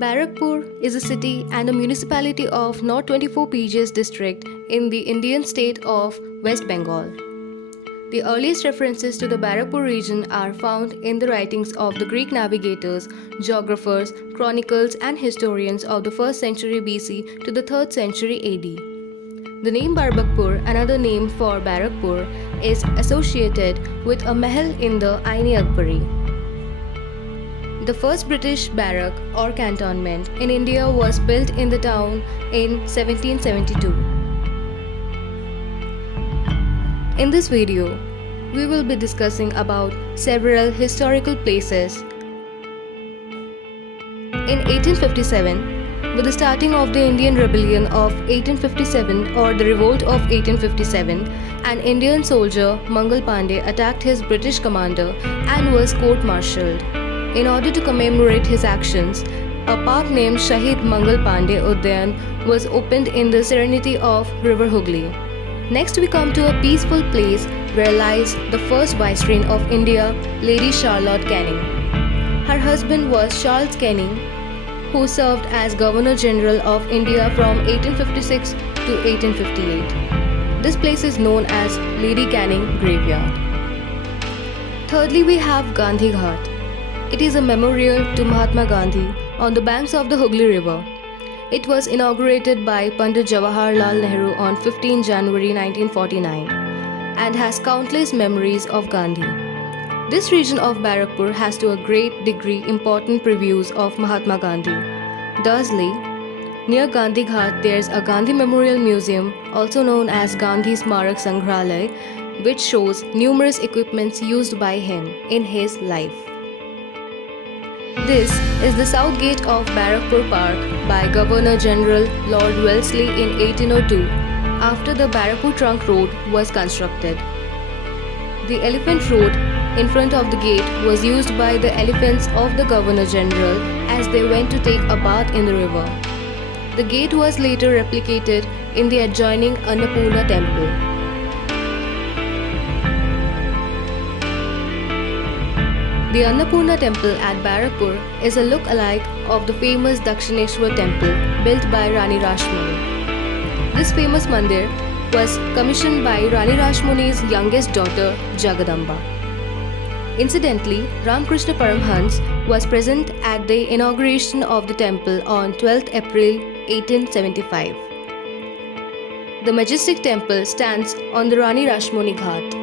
Barakpur is a city and a municipality of North 24 PGS district in the Indian state of West Bengal. The earliest references to the Barakpur region are found in the writings of the Greek navigators, geographers, chronicles, and historians of the 1st century BC to the 3rd century AD. The name Barbakpur, another name for Barakpur, is associated with a mahal in the Ain-e-Akbari. The first British barrack or cantonment in India was built in the town in 1772. In this video, we will be discussing about several historical places. In 1857, with the starting of the Indian Rebellion of 1857 or the Revolt of 1857, an Indian soldier, Mangal Pandey, attacked his British commander and was court-martialed. In order to commemorate his actions, a park named Shahid Mangal Pandey Udyan was opened in the serenity of River Hooghly. Next we come to a peaceful place where lies the first Viceroy of India, Lady Charlotte Canning. Her husband was Charles Canning, who served as Governor General of India from 1856 to 1858. This place is known as Lady Canning Graveyard. Thirdly, we have Gandhi Ghat. It is a memorial to Mahatma Gandhi on the banks of the Hooghly River. It was inaugurated by Pandit Jawaharlal Nehru on 15 January 1949 and has countless memories of Gandhi. This region of Barakpur has to a great degree important previews of Mahatma Gandhi. Thusly, near Gandhi Ghat there is a Gandhi Memorial Museum, also known as Gandhi Smarak Sangrahalaya, which shows numerous equipments used by him in his life. This is the south gate of Barakpur Park by Governor General Lord Wellesley in 1802 after the Barakpur Trunk Road was constructed. The Elephant Road in front of the gate was used by the elephants of the Governor General as they went to take a bath in the river. The gate was later replicated in the adjoining Annapurna temple. The Annapurna temple at Barakpur is a look-alike of the famous Dakshineshwar temple built by Rani Rashmani. This famous mandir was commissioned by Rani Rashmani's youngest daughter Jagadamba. Incidentally, Ramakrishna Paramhans was present at the inauguration of the temple on 12th April 1875. The majestic temple stands on the Rani Rashmani Ghat.